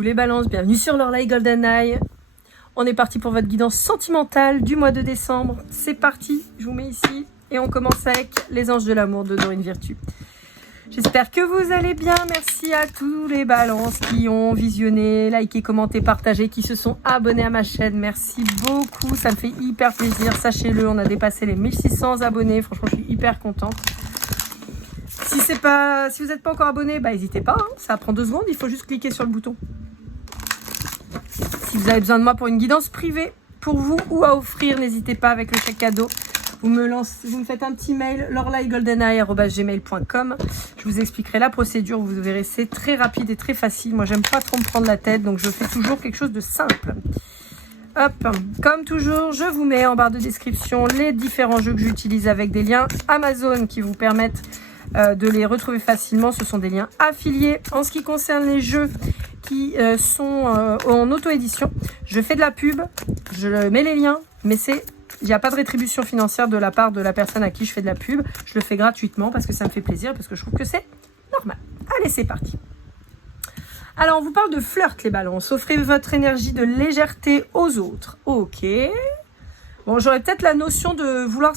Coucou les balances, bienvenue sur Lorelai Golden Eye. On est parti pour votre guidance sentimentale du mois de décembre. C'est parti, je vous mets ici et on commence avec les anges de l'amour de Dorine Virtue. J'espère que vous allez bien. Merci à tous les balances qui ont visionné, liké, commenté, partagé, qui se sont abonnés à ma chaîne. Merci beaucoup, ça me fait hyper plaisir. Sachez-le, on a dépassé les 1600 abonnés. Franchement, je suis hyper contente. Si vous n'êtes pas encore abonné, n'hésitez pas, hein. Ça prend 2 secondes, il faut juste cliquer sur le bouton. Si vous avez besoin de moi pour une guidance privée, pour vous ou à offrir, n'hésitez pas avec le chèque cadeau. Vous me faites un petit mail, lorelaigoldeneye@gmail.com. Je vous expliquerai la procédure, vous verrez, c'est très rapide et très facile. Moi, j'aime pas trop me prendre la tête, donc je fais toujours quelque chose de simple. Hop, comme toujours, je vous mets en barre de description les différents jeux que j'utilise avec des liens Amazon qui vous permettent de les retrouver facilement. Ce sont des liens affiliés. En ce qui concerne les jeux qui sont en auto-édition, je fais de la pub, je mets les liens, mais il n'y a pas de rétribution financière de la part de la personne à qui je fais de la pub. Je le fais gratuitement parce que ça me fait plaisir, parce que je trouve que c'est normal. Allez, c'est parti. Alors, on vous parle de flirt, les balances. Offrez votre énergie de légèreté aux autres. Ok. Bon, j'aurais peut-être la notion de vouloir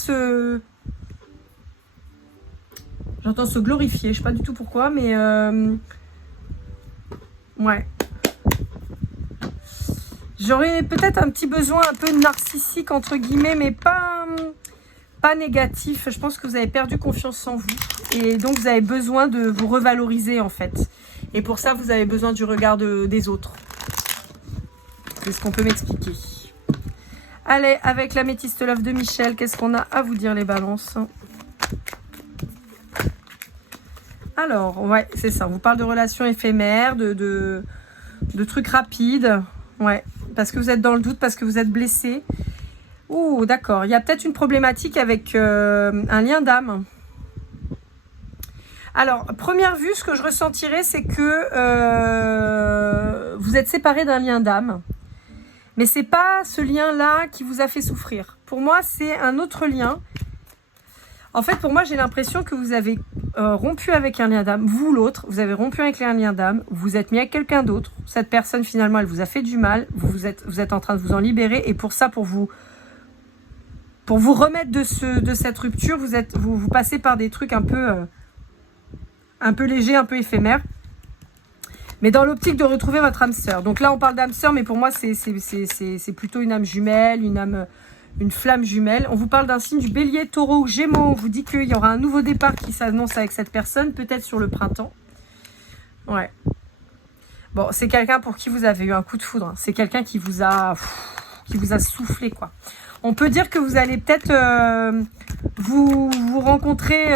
J'entends se glorifier, je sais pas du tout pourquoi, mais ouais. J'aurais peut-être un petit besoin un peu narcissique, entre guillemets, mais pas négatif. Je pense que vous avez perdu confiance en vous. Et donc, vous avez besoin de vous revaloriser, en fait. Et pour ça, vous avez besoin du regard des autres. C'est ce qu'on peut m'expliquer. Allez, avec la Métiste Love de Michel, qu'est-ce qu'on a à vous dire, les balances ? Alors, ouais, c'est ça. On vous parle de relations éphémères, de trucs rapides. Ouais, parce que vous êtes dans le doute, parce que vous êtes blessé. Ouh, d'accord. Il y a peut-être une problématique avec un lien d'âme. Alors, première vue, ce que je ressentirais, c'est que vous êtes séparés d'un lien d'âme. Mais c'est pas ce lien-là qui vous a fait souffrir. Pour moi, c'est un autre lien. En fait, pour moi, j'ai l'impression que vous avez rompu avec un lien d'âme. Vous, l'autre, vous avez rompu avec un lien d'âme. Vous êtes mis avec quelqu'un d'autre. Cette personne, finalement, elle vous a fait du mal. Vous êtes en train de vous en libérer. Et pour ça, pour vous remettre de cette rupture, vous passez par des trucs un peu légers, un peu éphémères. Mais dans l'optique de retrouver votre âme sœur. Donc là, on parle d'âme sœur, mais pour moi, c'est plutôt une âme jumelle, une flamme jumelle. On vous parle d'un signe du bélier, taureau ou gémeaux. On vous dit qu'il y aura un nouveau départ qui s'annonce avec cette personne, peut-être sur le printemps. Ouais. Bon, c'est quelqu'un pour qui vous avez eu un coup de foudre. C'est quelqu'un qui vous a soufflé, quoi. On peut dire que vous allez peut-être vous rencontrer,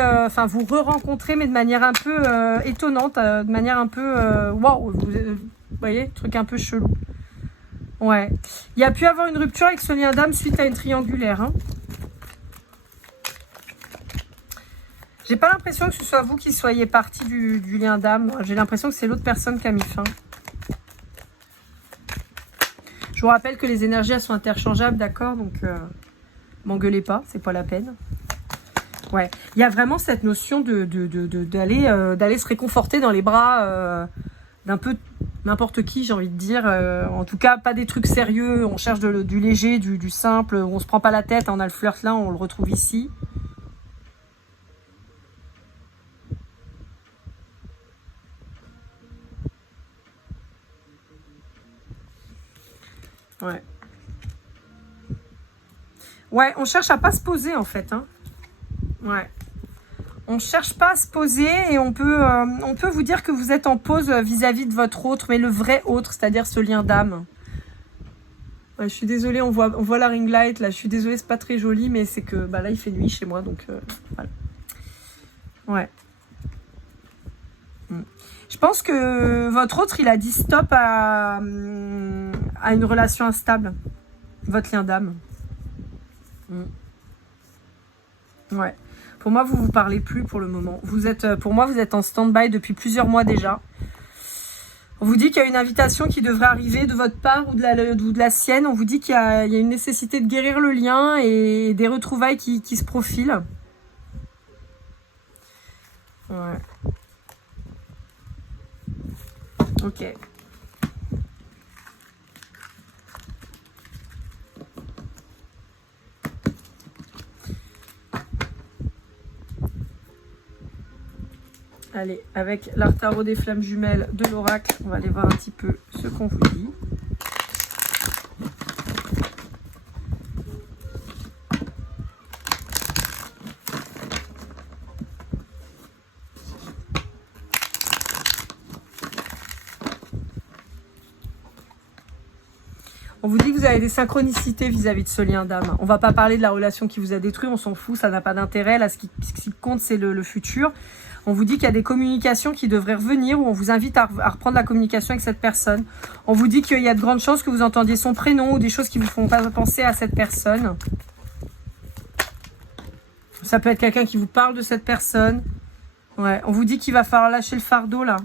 vous re-rencontrer, mais de manière un peu étonnante, de manière un peu waouh, vous voyez, truc un peu chelou. Ouais. Il y a pu avoir une rupture avec ce lien d'âme suite à une triangulaire. Hein. J'ai pas l'impression que ce soit vous qui soyez parti du lien d'âme. J'ai l'impression que c'est l'autre personne qui a mis fin. Je vous rappelle que les énergies, elles sont interchangeables, d'accord? Donc, m'engueulez pas, c'est pas la peine. Ouais. Il y a vraiment cette notion d'aller se réconforter dans les bras d'un peu n'importe qui, j'ai envie de dire. En tout cas, pas des trucs sérieux. On cherche du léger, du simple. On se prend pas la tête. On a le flirt là, on le retrouve ici. Ouais. Ouais, on cherche à pas se poser en fait. Hein. Ouais. On cherche pas à se poser et on peut vous dire que vous êtes en pause vis-à-vis de votre autre, mais le vrai autre, c'est-à-dire ce lien d'âme. Ouais, je suis désolée, on voit la ring light là. Je suis désolée, c'est pas très joli, mais c'est que là il fait nuit chez moi, donc voilà. Ouais. Je pense que votre autre, il a dit stop à une relation instable. Votre lien d'âme. Ouais. Pour moi, vous parlez plus pour le moment. Pour moi, vous êtes en stand-by depuis plusieurs mois déjà. On vous dit qu'il y a une invitation qui devrait arriver de votre part ou de la sienne. On vous dit qu'il y a une nécessité de guérir le lien et des retrouvailles qui se profilent. Ouais. Ok. Allez, avec l'art tarot des flammes jumelles de l'oracle, on va aller voir un petit peu ce qu'on vous dit. On vous dit que vous avez des synchronicités vis-à-vis de ce lien d'âme. On ne va pas parler de la relation qui vous a détruit, on s'en fout, ça n'a pas d'intérêt. Là, ce qui compte, c'est le futur. On vous dit qu'il y a des communications qui devraient revenir, ou on vous invite à reprendre la communication avec cette personne. On vous dit qu'il y a de grandes chances que vous entendiez son prénom ou des choses qui vous font pas penser à cette personne. Ça peut être quelqu'un qui vous parle de cette personne. Ouais, on vous dit qu'il va falloir lâcher le fardeau, là.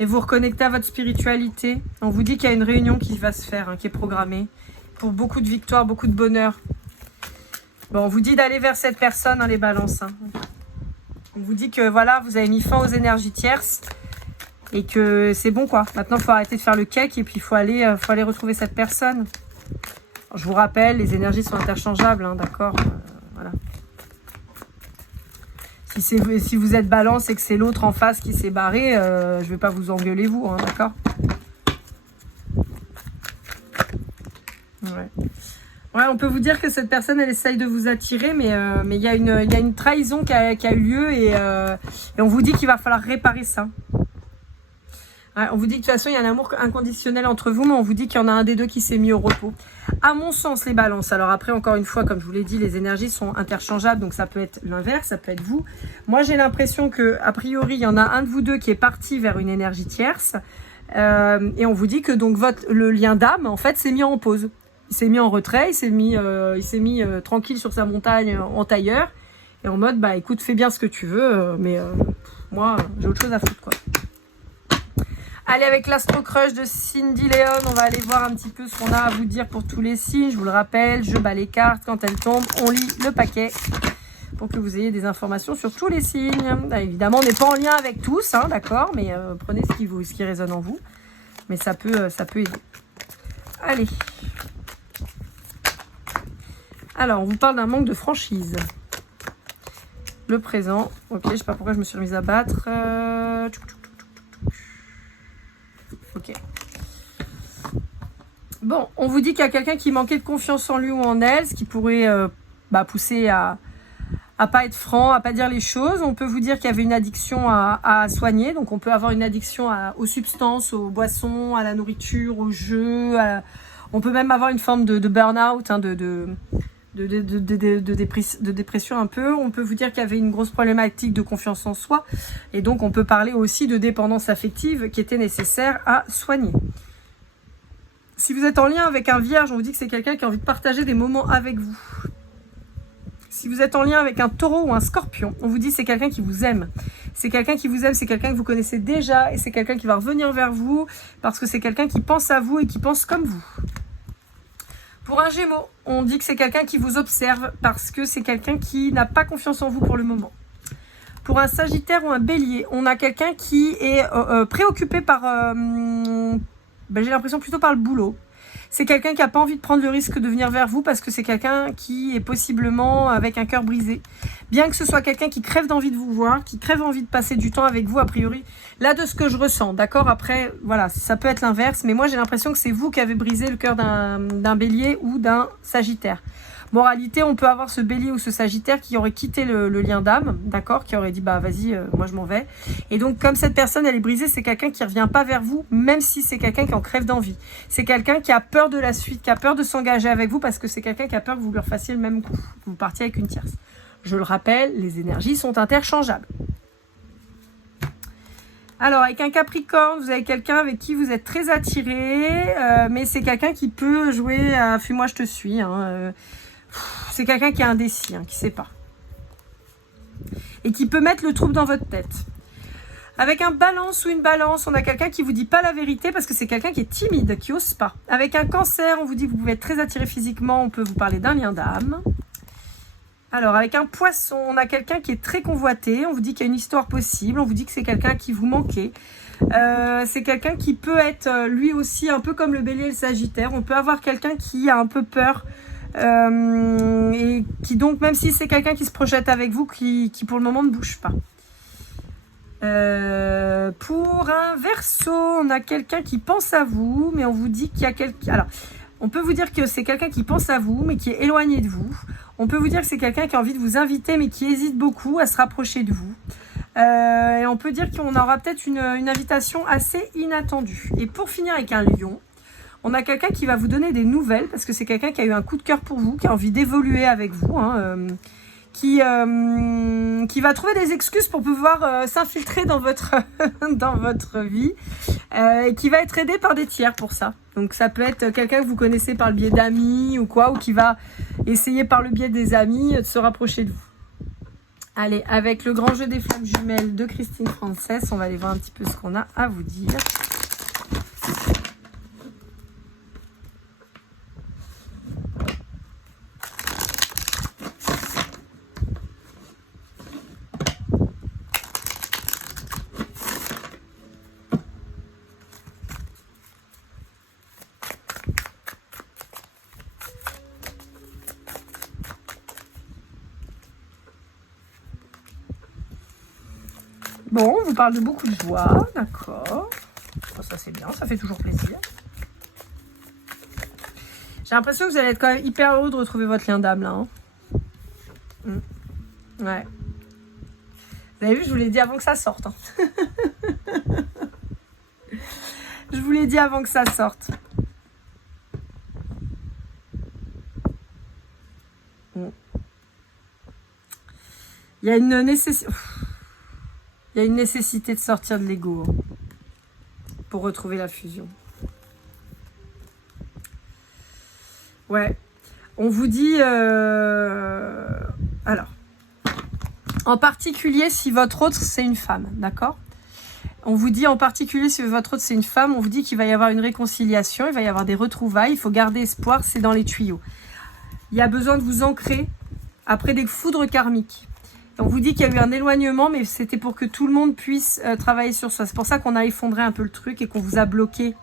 Et vous reconnecter à votre spiritualité. On vous dit qu'il y a une réunion qui va se faire, hein, qui est programmée. Pour beaucoup de victoires, beaucoup de bonheur. Bon, on vous dit d'aller vers cette personne, hein, les balances. Hein. On vous dit que voilà, vous avez mis fin aux énergies tierces. Et que c'est bon, quoi. Maintenant, il faut arrêter de faire le cake et puis il faut aller retrouver cette personne. Alors, je vous rappelle, les énergies sont interchangeables, hein, d'accord, voilà. Si vous êtes balance et que c'est l'autre en face qui s'est barré, je ne vais pas vous engueuler, vous, hein, d'accord. Ouais, on peut vous dire que cette personne, elle essaye de vous attirer, mais il y a une trahison qui a eu lieu et on vous dit qu'il va falloir réparer ça. Ouais, on vous dit que de toute façon, il y a un amour inconditionnel entre vous, mais on vous dit qu'il y en a un des deux qui s'est mis au repos. À mon sens, les balances. Alors après, encore une fois, comme je vous l'ai dit, les énergies sont interchangeables, donc ça peut être l'inverse, ça peut être vous. Moi, j'ai l'impression que, a priori, il y en a un de vous deux qui est parti vers une énergie tierce, et on vous dit que donc le lien d'âme, en fait, s'est mis en pause. Il s'est mis en retrait, il s'est mis tranquille sur sa montagne en tailleur, et en mode, bah écoute, fais bien ce que tu veux, mais moi, j'ai autre chose à foutre, quoi. Allez, avec l'Astro Crush de Cindy Léon, on va aller voir un petit peu ce qu'on a à vous dire pour tous les signes. Je vous le rappelle, je bats les cartes. Quand elles tombent, on lit le paquet pour que vous ayez des informations sur tous les signes. Évidemment, on n'est pas en lien avec tous, hein, d'accord, mais prenez ce qui résonne en vous. Mais ça peut aider. Allez. Alors, on vous parle d'un manque de franchise. Le présent. Ok, je ne sais pas pourquoi je me suis remise à battre. Ok. Bon, on vous dit qu'il y a quelqu'un qui manquait de confiance en lui ou en elle, ce qui pourrait pousser à pas être franc, à pas dire les choses. On peut vous dire qu'il y avait une addiction à soigner, donc on peut avoir une addiction aux substances, aux boissons, à la nourriture, aux jeux. On peut même avoir une forme de burn-out, hein, de dépression un peu. On peut vous dire qu'il y avait une grosse problématique de confiance en soi et donc on peut parler aussi de dépendance affective qui était nécessaire à soigner. Si vous êtes en lien avec un vierge, on vous dit que c'est quelqu'un qui a envie de partager des moments avec vous. Si vous êtes en lien avec un taureau ou un scorpion, on vous dit que c'est quelqu'un qui vous aime. C'est quelqu'un qui vous aime, c'est quelqu'un que vous connaissez déjà et c'est quelqu'un qui va revenir vers vous parce que c'est quelqu'un qui pense à vous et qui pense comme vous. Pour un Gémeaux, on dit que c'est quelqu'un qui vous observe parce que c'est quelqu'un qui n'a pas confiance en vous pour le moment. Pour un Sagittaire ou un Bélier, on a quelqu'un qui est préoccupé par, j'ai l'impression plutôt par le boulot. C'est quelqu'un qui n'a pas envie de prendre le risque de venir vers vous parce que c'est quelqu'un qui est possiblement avec un cœur brisé. Bien que ce soit quelqu'un qui crève d'envie de vous voir, qui crève envie de passer du temps avec vous a priori. Là, de ce que je ressens, d'accord. Après, voilà, ça peut être l'inverse. Mais moi, j'ai l'impression que c'est vous qui avez brisé le cœur d'un Bélier ou d'un Sagittaire. Moralité, on peut avoir ce Bélier ou ce Sagittaire qui aurait quitté le lien d'âme, d'accord, qui aurait dit bah vas-y, moi je m'en vais. Et donc comme cette personne elle est brisée, c'est quelqu'un qui revient pas vers vous, même si c'est quelqu'un qui en crève d'envie. C'est quelqu'un qui a peur de la suite, qui a peur de s'engager avec vous parce que c'est quelqu'un qui a peur que vous lui refassiez le même coup, que vous partiez avec une tierce. Je le rappelle, les énergies sont interchangeables. Alors, avec un Capricorne, vous avez quelqu'un avec qui vous êtes très attiré, mais c'est quelqu'un qui peut jouer à « fuis-moi, je te suis ». C'est quelqu'un qui est indécis, qui ne sait pas. Et qui peut mettre le trouble dans votre tête. Avec un Balance ou une Balance, on a quelqu'un qui ne vous dit pas la vérité parce que c'est quelqu'un qui est timide, qui n'ose pas. Avec un Cancer, on vous dit que vous pouvez être très attiré physiquement, on peut vous parler d'un lien d'âme. Alors, avec un Poisson, on a quelqu'un qui est très convoité, on vous dit qu'il y a une histoire possible, on vous dit que c'est quelqu'un qui vous manquait. C'est quelqu'un qui peut être lui aussi un peu comme le Bélier et le Sagittaire. On peut avoir quelqu'un qui a un peu peur et qui donc, même si c'est quelqu'un qui se projette avec vous, qui pour le moment ne bouge pas. Pour un Verseau, on a quelqu'un qui pense à vous, mais on vous dit qu'il y a quelqu'un... Alors, on peut vous dire que c'est quelqu'un qui pense à vous, mais qui est éloigné de vous. On peut vous dire que c'est quelqu'un qui a envie de vous inviter, mais qui hésite beaucoup à se rapprocher de vous. Et on peut dire qu'on aura peut-être une invitation assez inattendue. Et pour finir avec un Lion, on a quelqu'un qui va vous donner des nouvelles, parce que c'est quelqu'un qui a eu un coup de cœur pour vous, qui a envie d'évoluer avec vous, qui va trouver des excuses pour pouvoir s'infiltrer dans votre, dans votre vie, et qui va être aidé par des tiers pour ça. Donc ça peut être quelqu'un que vous connaissez par le biais d'amis ou quoi, ou qui va essayer par le biais des amis de se rapprocher de vous. Allez, avec le grand jeu des flammes jumelles de Christine Frances, on va aller voir un petit peu ce qu'on a à vous dire. Bon, on vous parle de beaucoup de joie, d'accord. Bon, ça c'est bien, ça fait toujours plaisir. J'ai l'impression que vous allez être quand même hyper heureux de retrouver votre lien d'âme là. Ouais. Vous avez vu, je vous l'ai dit avant que ça sorte. Je vous l'ai dit avant que ça sorte. Il y a une nécessité... Il y a une nécessité de sortir de l'ego pour retrouver la fusion. Ouais. On vous dit... Alors. En particulier, si votre autre, c'est une femme. D'accord ? On vous dit en particulier, si votre autre, c'est une femme, on vous dit qu'il va y avoir une réconciliation, il va y avoir des retrouvailles, il faut garder espoir, c'est dans les tuyaux. Il y a besoin de vous ancrer après des foudres karmiques. On vous dit qu'il y a eu un éloignement, mais c'était pour que tout le monde puisse travailler sur soi. C'est pour ça qu'on a effondré un peu le truc et qu'on vous a bloqué.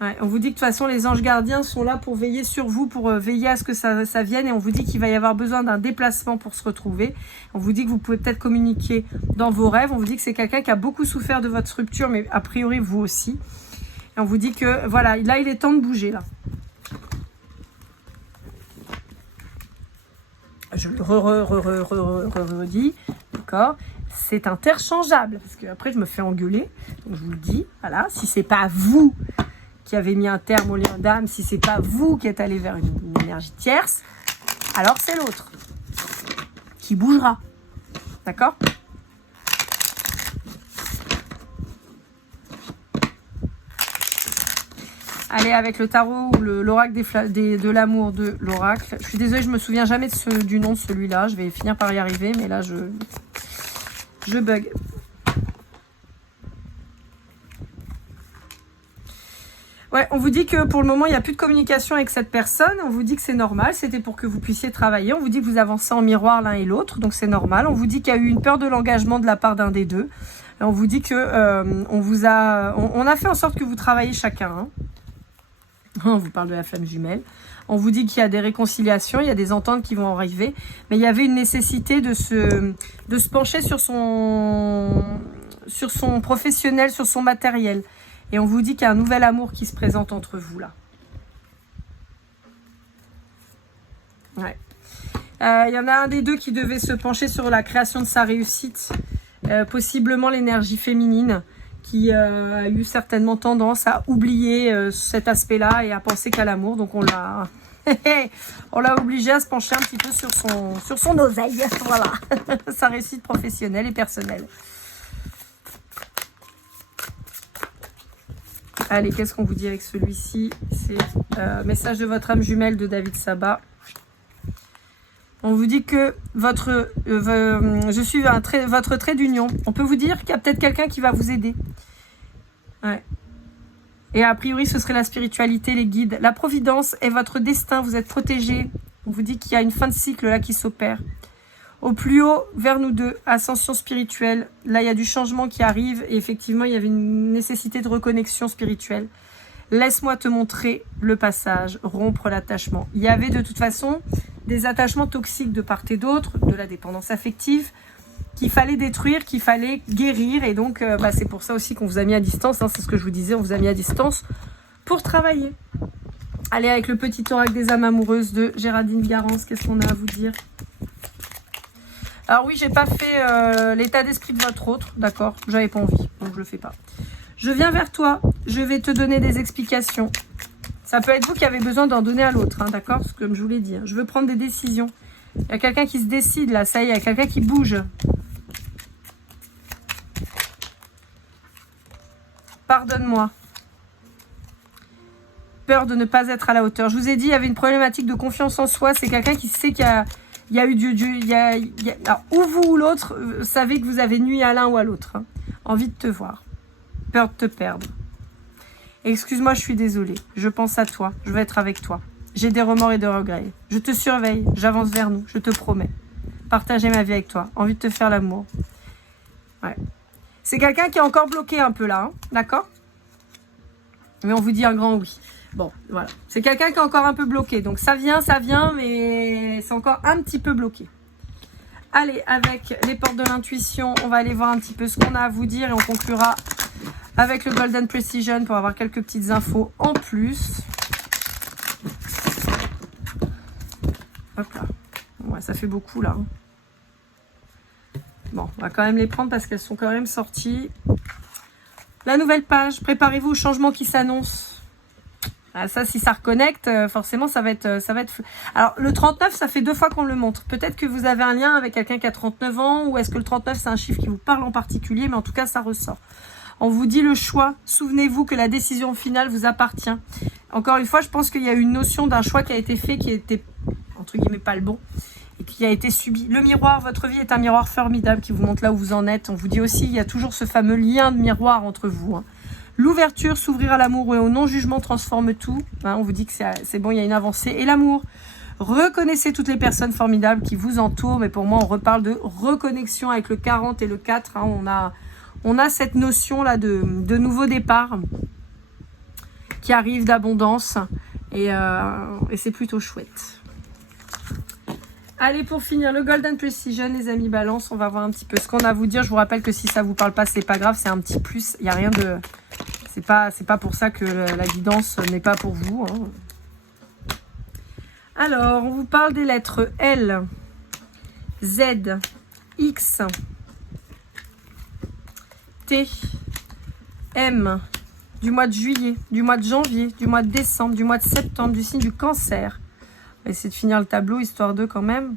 Ouais, on vous dit que de toute façon, les anges gardiens sont là pour veiller sur vous, pour veiller à ce que ça vienne. Et on vous dit qu'il va y avoir besoin d'un déplacement pour se retrouver. On vous dit que vous pouvez peut-être communiquer dans vos rêves. On vous dit que c'est quelqu'un qui a beaucoup souffert de votre rupture, mais a priori, vous aussi. Et on vous dit que, voilà, là, il est temps de bouger, là. Je le redis, d'accord, c'est interchangeable, parce que après je me fais engueuler, donc je vous le dis, voilà, si c'est pas vous qui avez mis un terme au lien d'âme, si c'est pas vous qui êtes allé vers une énergie tierce, alors c'est l'autre qui bougera, d'accord ? Allez, avec le tarot ou l'oracle de l'amour de l'oracle. Je suis désolée, je me souviens jamais du nom de celui-là. Je vais finir par y arriver, mais là, je bug. Ouais, on vous dit que pour le moment, il n'y a plus de communication avec cette personne. On vous dit que c'est normal. C'était pour que vous puissiez travailler. On vous dit que vous avancez en miroir l'un et l'autre. Donc, c'est normal. On vous dit qu'il y a eu une peur de l'engagement de la part d'un des deux. Et on vous dit que on a fait en sorte que vous travaillez chacun, hein. On vous parle de la flamme jumelle. On vous dit qu'il y a des réconciliations, il y a des ententes qui vont arriver. Mais il y avait une nécessité de se pencher sur son professionnel, sur son matériel. Et on vous dit qu'il y a un nouvel amour qui se présente entre vous là. Ouais. Il y en a un des deux qui devait se pencher sur la création de sa réussite. Possiblement l'énergie féminine, qui a eu certainement tendance à oublier cet aspect-là et à penser qu'à l'amour. Donc on l'a obligé à se pencher un petit peu sur son oseille, voilà, sa réussite professionnelle et personnelle. Allez, qu'est-ce qu'on vous dit avec celui-ci? C'est message de votre âme jumelle de David Sabat. On vous dit que je suis votre trait d'union. On peut vous dire qu'il y a peut-être quelqu'un qui va vous aider. Ouais. Et a priori, ce serait la spiritualité, les guides. La providence est votre destin. Vous êtes protégés. On vous dit qu'il y a une fin de cycle là qui s'opère. Au plus haut, vers nous deux, ascension spirituelle. Là, il y a du changement qui arrive. Et effectivement, il y avait une nécessité de reconnexion spirituelle. Laisse-moi te montrer le passage, rompre l'attachement. Il y avait de toute façon des attachements toxiques de part et d'autre, de la dépendance affective. qu'il fallait détruire, qu'il fallait guérir. Et donc, c'est pour ça aussi qu'on vous a mis à distance. Hein, c'est ce que je vous disais, on vous a mis à distance pour travailler. Allez, avec le petit oracle des âmes amoureuses de Géraldine Garance, qu'est-ce qu'on a à vous dire? Alors oui, j'ai pas fait l'état d'esprit de votre autre, d'accord? J'avais pas envie, donc je le fais pas. Je viens vers toi, je vais te donner des explications. Ça peut être vous qui avez besoin d'en donner à l'autre, hein, d'accord? Comme je vous l'ai dit, hein. Je veux prendre des décisions. Il y a quelqu'un qui se décide là, ça y est, il y a quelqu'un qui bouge. Pardonne-moi. Peur de ne pas être à la hauteur. Je vous ai dit, il y avait une problématique de confiance en soi. C'est quelqu'un qui sait qu'il y a eu alors, ou vous ou l'autre, savez que vous avez nui à l'un ou à l'autre. Hein. Envie de te voir. Peur de te perdre. Excuse-moi, je suis désolée. Je pense à toi. Je veux être avec toi. J'ai des remords et des regrets. Je te surveille. J'avance vers nous. Je te promets. Partager ma vie avec toi. Envie de te faire l'amour. Ouais. C'est quelqu'un qui est encore bloqué un peu là. Hein, d'accord? Mais on vous dit un grand oui. Bon, voilà. C'est quelqu'un qui est encore un peu bloqué. Donc ça vient, mais c'est encore un petit peu bloqué. Allez, avec les portes de l'intuition, on va aller voir un petit peu ce qu'on a à vous dire. Et on conclura avec le Golden Precision pour avoir quelques petites infos en plus. Hop là. Ouais, ça fait beaucoup là. Bon, on va quand même les prendre parce qu'elles sont quand même sorties. La nouvelle page. Préparez-vous au changement qui s'annonce. Ah, ça, si ça reconnecte, forcément, ça va être. Alors, le 39, ça fait 2 fois qu'on le montre. Peut-être que vous avez un lien avec quelqu'un qui a 39 ans, ou est-ce que le 39, c'est un chiffre qui vous parle en particulier, mais en tout cas, ça ressort. On vous dit le choix. Souvenez-vous que la décision finale vous appartient. Encore une fois, je pense qu'il y a une notion d'un choix qui a été fait, qui était, entre guillemets, pas le bon, et qui a été subi. Le miroir, votre vie est un miroir formidable qui vous montre là où vous en êtes. On vous dit aussi, il y a toujours ce fameux lien de miroir entre vous, hein. L'ouverture, s'ouvrir à l'amour et au non-jugement transforme tout. Hein, on vous dit que c'est bon, il y a une avancée. Et l'amour. Reconnaissez toutes les personnes formidables qui vous entourent. Mais pour moi, on reparle de reconnexion avec le 40 et le 4. Hein, on a cette notion-là de nouveau départ qui arrive, d'abondance. Et c'est plutôt chouette. Allez, pour finir, le Golden Precision, les amis Balance. On va voir un petit peu ce qu'on a à vous dire. Je vous rappelle que si ça ne vous parle pas, c'est pas grave. C'est un petit plus. Il n'y a rien de... C'est pas pour ça que la guidance n'est pas pour vous. Hein. Alors, on vous parle des lettres L, Z, X, T, M, du mois de juillet, du mois de janvier, du mois de décembre, du mois de septembre, du signe du Cancer. On va essayer de finir le tableau, histoire de quand même.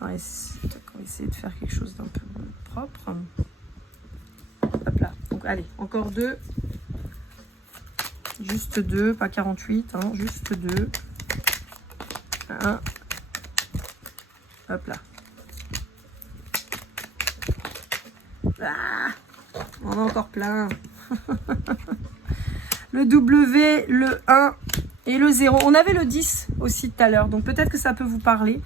On va essayer de faire quelque chose d'un peu propre. Hop là. Donc, allez, encore 2. Juste 2, pas 48, hein, juste 2. 1. Hop là. Ah, on en a encore plein. Le W, le 1 et le 0. On avait le 10 aussi tout à l'heure, donc peut-être que ça peut vous parler.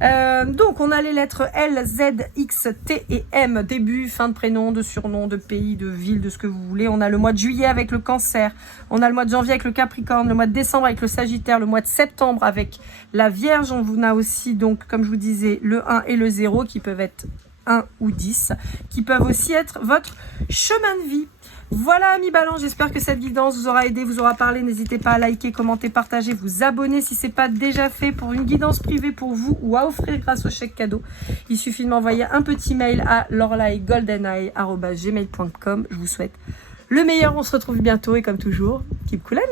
Donc, on a les lettres L, Z, X, T et M. Début, fin de prénom, de surnom, de pays, de ville, de ce que vous voulez. On a le mois de juillet avec le Cancer. On a le mois de janvier avec le Capricorne. Le mois de décembre avec le Sagittaire. Le mois de septembre avec la Vierge. On a aussi, donc, comme je vous disais, le 1 et le 0 qui peuvent être 1 ou 10. Qui peuvent aussi être votre chemin de vie. Voilà, amis Balance, j'espère que cette guidance vous aura aidé, vous aura parlé. N'hésitez pas à liker, commenter, partager, vous abonner si ce n'est pas déjà fait pour une guidance privée pour vous ou à offrir grâce au chèque cadeau. Il suffit de m'envoyer un petit mail à lorlaigoldeneye@gmail.com. Je vous souhaite le meilleur, on se retrouve bientôt et comme toujours, keep cool and love.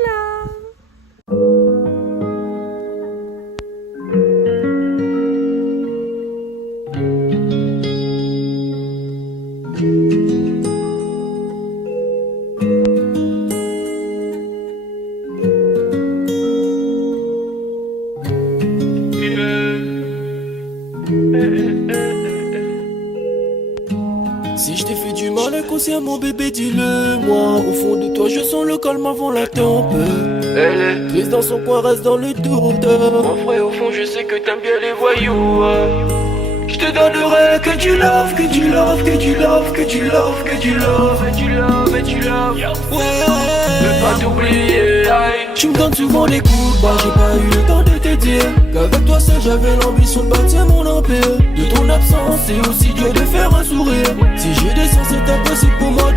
Si je t'ai fait du mal inconsciemment bébé dis-le-moi. Au fond de toi je sens le calme avant la tempête. Elle est triste dans son coin, reste dans le doute. Mon frère au fond je sais que t'aimes bien les voyous. Je te donnerai que du love, que du love, que du love, que du love, que du love, et du love, et du love. Ouais, ne pas t'oublier. Tu me donnes souvent des coups de barre, j'ai pas eu le temps de te dire qu'avec toi seul j'avais l'ambition de bâtir mon empire. De ton absence c'est aussi dur de faire un sourire. Si je descends c'est impossible pour moi de